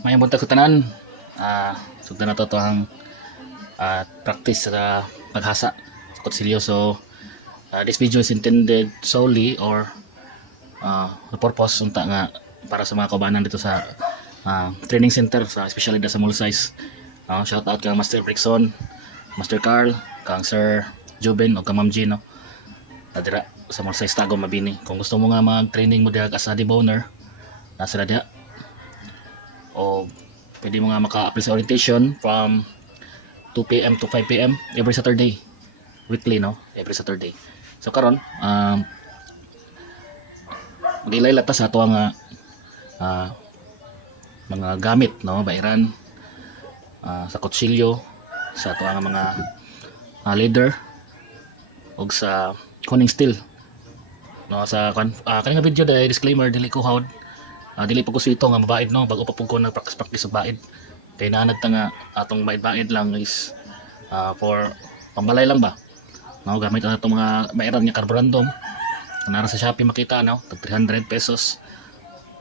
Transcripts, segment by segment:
May buntag sa tanan. Sugdan na to ang practice sa paghasa sa kutsilyo. So, this video is intended solely or the purpose unta nga para sa mga kaubanan dito sa training center sa especially sa small size. Shout out kang Master Frickson, Master Carl, kang Sir Juben o kang Ma'am Gino. Nadira sa small size Tago Mabini. Kung gusto mo nga mag-training mo diha as a deboner, nasa na diha. O pwede mo nga maka-apply sa orientation from 2 PM to 5 PM every Saturday. Weekly, no? Every Saturday. So karon, mag-ilay ta sa ato nga mga gamit, no? Bairan sa kutsilyo, sa ato nga mga leather og sa kuning steel. No, sa kaning video dai disclaimer, dili ko hawd. Dili pa ko sito nga mabaid, no, bago pa pud ko nagpractice sa baid. Kay naanad ta nga atong baid lang is for pambalay lang ba. No, gamit ang atong mga bairan nga carborundum. Nara sa Shopee makita, no, tag 300 pesos.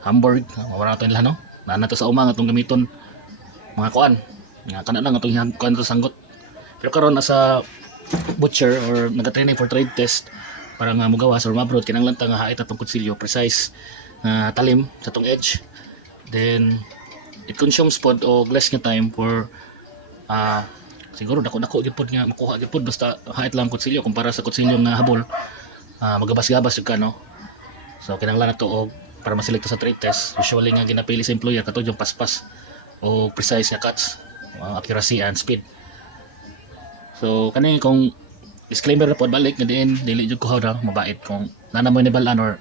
Hamburg, wala to nila, no. Naana to sa umang atong gamiton mga kuan. Nga kana lang atong kuan to sanggot. Pero karon asa butcher or nagatraining for trade test para nga mugawas or mabrod kinahanglan ta nga hait atong kutsilyo precise talim sa tong edge, then it consumes pod o less nga time for siguro dako gyud pod nga makuha gyud pod basta hait lang kutsilyo kumpara sa kutsilyo nga habol magabas-gabas jud ka, no. So kinahanglan nato og para maselekta sa trade test usually nga ginapili sa employer katong yung paspas o precise nga cuts, accuracy and speed. So kani kung disclaimer na pod balik nga diin dili jud ko hawda mabait kung nana mo nibalan or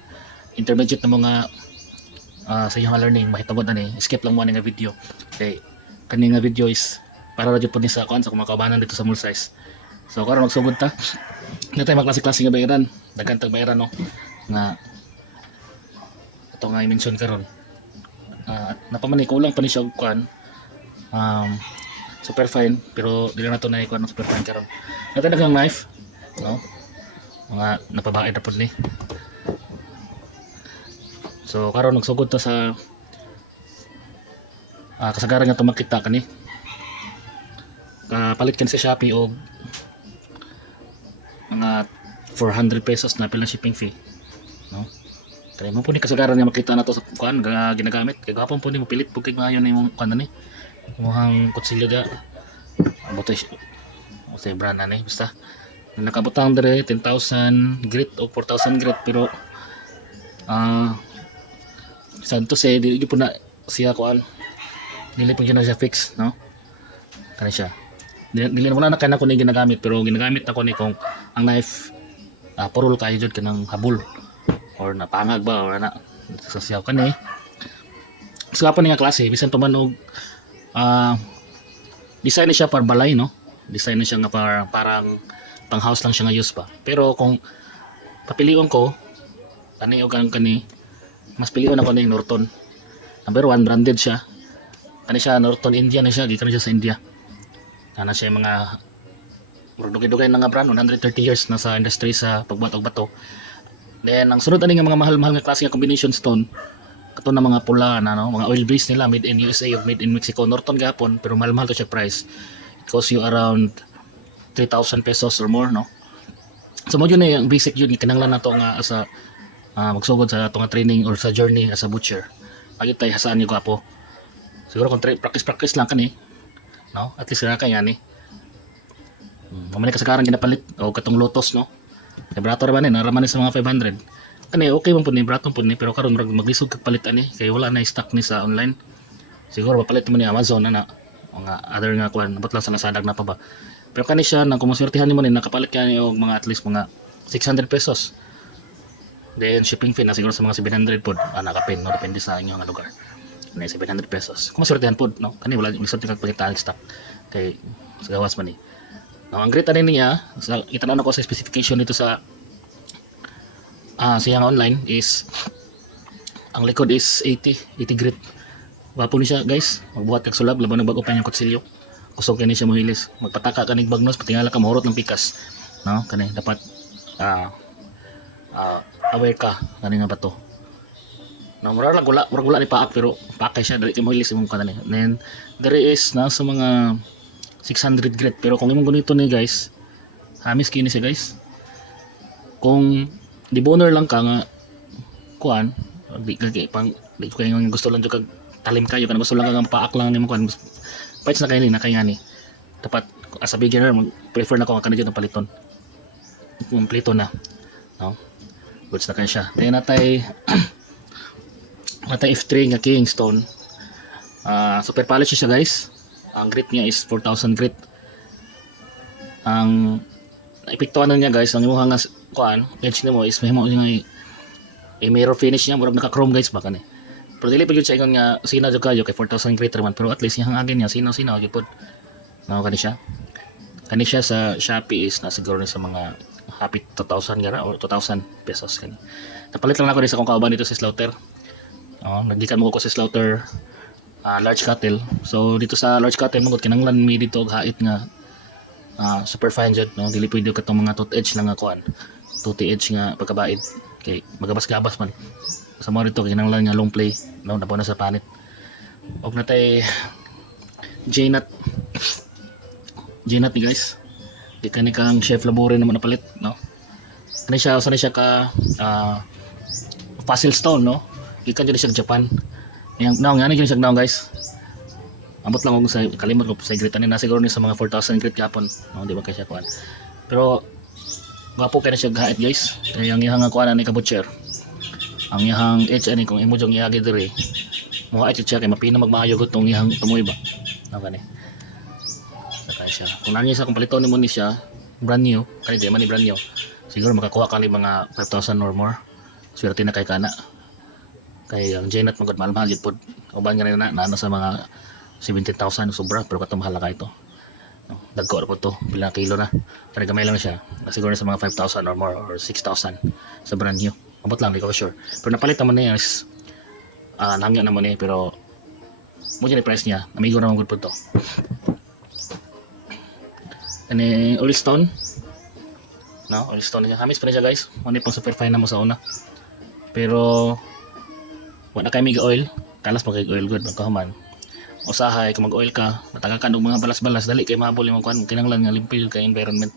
intermediate na mga sa iyong learning mahitabo na ni skip lang mo nga video kay kani nga video is para ra jud pod ni sa kuan sa mga kaubanan dito sa small size. So karon magsugod ta na tayo klase nga bayaran daghan tag bayaran, no, nga ato nga i-mention karon. Napamani kulang pa ni siya og kuan super fine pero dili na to na kuan super fine karon. Nato daghang knife, no, mga napabaid na pod ni. So karon nagsugod ta sa kasagaran nga ito makita kani. Palit kan sa Shopee og mga 400 pesos na pila shipping fee, no. Kaya mo po ni kasagaran nga makita na to sa kuan ginagamit. Kay gapon po ni mo pilit pug kay maayon imong kuan ni. Imong kutsilyo ga. Abote o say brand na ni basta. Nakabutang dire 10,000 grit o 4,000 grit pero santo say dili po na siya kuan dili po na siya fix, no, kani siya dili na kaya na ko ni ginagamit pero ginagamit ako ni kung ang knife purul kayo jud kanang habol or napangag ba or na sa siya kani. So apo ni nga klase bisan pa man og design na siya para balay, no, design na siya nga parang pang house lang siya nga use pa. Pero kung papilion ko kani o kani mas pilion ako ng Norton. Number 1, branded siya. Kani siya Norton India na siya, gikan siya sa India. Ana siya mga dugay-dugay na nga brand, 130 years na sa industry sa pagbuhat og bato. Then ang sunod ani nga mga mahal-mahal nga klase nga combination stone, kato na mga pula na, no, mga oil base nila made in USA o made in Mexico. Norton gapon pero mahal-mahal to siya price. It costs you around 3,000 pesos or more, no. So mo yun ang basic yun kinahanglan nato nga asa magsugod sa atong training or sa journey as a butcher. Agit tay hasaan ni gwapo. Siguro kung practice lang kani, no? At least na kaya ni. Mamali kasagaran ginapalit o katong Lotus, no. Kay brato ra ba ni naraman ni sa mga 500. Kani okay man pud ni brato pud ni pero karon maglisod kag palit ani kay wala na stock ni sa online. Siguro mapalit mo ni Amazon na mga other nga kuan abot lang sa nasadag na pa ba. Pero kani siya nang kumonsortihan nimo ni nakapalit kani og mga at least mga 600 pesos. Then shipping fee na siguro sa mga 700 pod nakapin, no, depende sa inyo nga lugar. Na 700 pesos. Kung masortihan pod, no, kani wala misorti kag pagitalig stock kay sa gawas man ni. Now, ang great ani niya, itanan ako sa specification nito sa siyang online is ang likod is 80 grit. Wapo ni siya, guys. Magbuhat kag sulab laban nang bag-o pa yung kutsilyo. Kusog kani siya mohilis. Magpataka kanig bagnos patingala ka mahurot ng pikas. No, kani dapat aware ka kani nga bato. No, murag wala ni paak pero paakay siya dali kay mo ilis imong kanan. Then there is na sa mga 600 grit pero kung imong ganito ni guys, hamis kini siya guys. Kung deboner lang ka nga kuan, di kayo gusto lang jud kag talim kayo kana gusto lang kag paak lang imong kuan. Fights na kayo ni nakay dapat as a beginner prefer na ko nga kanina paliton. Kompleto na. No? Goods na kayo siya. Then natay F3 nga Kingstone. Super polished siya guys. Ang grit niya is 4,000 grit. Ang epektuhan niya guys, ang imuha nga kuan, edge nimo is mahimo nga mirror finish niya, murag naka-chrome guys baka ni. Pero dili pa gyud siya ingon nga sinaw jud kayo kay 4,000 grit man, pero at least yung agin niya sinaw gyud pod. Mao kani siya. Kani siya sa Shopee is na siguro ni sa mga happy 2,000 gara or 2,000 pesos kani. Napalit lang ako sa kung kauban dito sa Slaughter. Nagikan mo ko sa Slaughter large cattle. So dito sa large cattle mo kinanglan mi dito og hait nga super fine jud no. Dili pwede katong mga tooth edge lang nga kuan. Tooth edge nga pagkabaid kay magabas-gabas man. Sa mo dito kinanglan nga long play no napo na sa panit. Og natay J-nut ni guys. Di kani kang chef labore naman napalit no. Kani siya ka fossil stone no. Gikan jud siya Japan. Yang naong ngani gyud siya naong guys. Ambot lang og sa kalimot ko sa grit ani na siguro ni sa mga 4,000 grit kapon. No, di ba kay siya kuan. Pero gwapo kay na siya hait guys. Kaya ang iyang kuan ani ka butcher. Ang iyang edge ani kung imo jong iagi diri. Mo hait siya kay mapina magmaayo gud tong iyang tumoy ba. No kani. Kaya siya. Kung nani sa kung paliton nimo ni siya brand new, kani di man ni brand new. Siguro makakuha ka ni mga 5,000 or more. Swerte na kay kana. Kay ang J-nut magod mahal-mahal jud pod. Uban nga na sa mga 17,000 sobra pero kato mahal ka ito. No, dagko ra po to, pila kilo na. Pero gamay lang siya. Siguro sa mga 5,000 or more or 6,000 sa brand new. Abot lang di ko sure. Pero napalit naman niya is nangya naman pero mo ni price niya. Amigo na magud po to. Ani oil stone. No, oil stone niya. Hamis pa niya guys. Ano pang super fine na mo sa una. Pero wala kay mega oil, kalas pa kay oil good magkahuman. Usahay kung mag-oil ka, matagal ka og mga balas-balas dali kay mahabol imong kuan kinahanglan nga limpyo kay environment.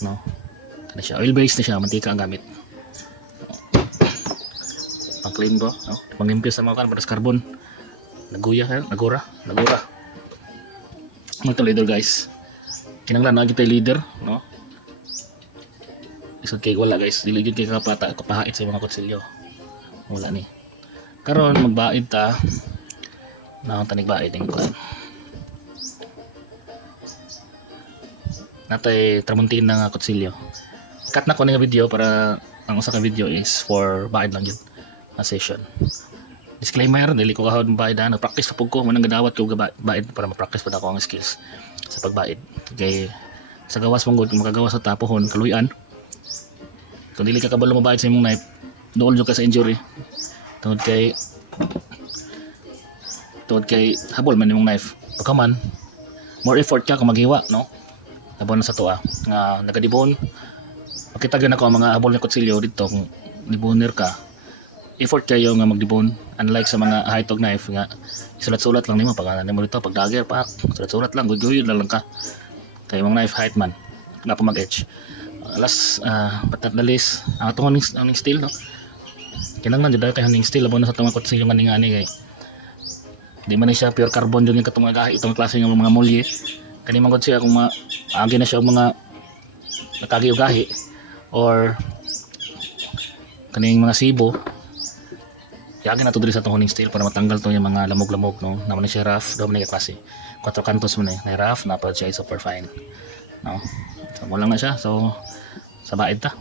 No. Kana siya oil based na siya, mantika ang gamit. Pang clean ko, no? Panglimpyo sa mga kuan para sa carbon. Nagura. Ito leader guys. Kinahanglan na kita leader, no? Isod kay wala guys, dili gyud kay kapahait sa mga kutsilyo. Wala ni. Karon magbaid ta na tanig baid ning kuan. Natay tramontina nga kutsilyo. Cut na ko nga video para ang usa ka video is for baid lang yun. Na session. Disclaimer, dili ko kahod baid na practice pa pug ko manang gadawat ko baid para ma-practice pa ako ang skills sa pagbaid. Kay sa gawas mong gud makagawas sa tapohon kaluyan. Kung dili ka kabalo mabaid sa imong knife, dool jud ka sa injury. Tungod kay habol man imong knife. Pagkaman more effort ka kung maghiwa, no? Labon na sa tuwa nga nagadibon. Makita gyud ako ang mga habol nga kutsilyo dito kung diboner ka. Effort kayo nga magdibon unlike sa mga high-tog knife nga sulat-sulat lang nimo pag nimo dito pag dagger pa sulat-sulat lang guyod lang ka. Kay imong knife height man nga pa mag-edge. Last but not the least ang atong hunting steel, no? Kinanglan jud kay hunting steel labon na sa tong kutsilyo nga ani kay di man siya pure carbon jud yung katong gahi itong klase ng mga molye. Kani man gud siya kung agi na siya og mga nakagi og gahi or kaning mga sibo. Yagi na to diri sa tong hunting steel para matanggal to yung mga lamog-lamog, no? Naman na siya rough, daw man ni klase. 4 kantos mo na rough na pa siya super fine. No? So mo lang na siya. So sa baid ta.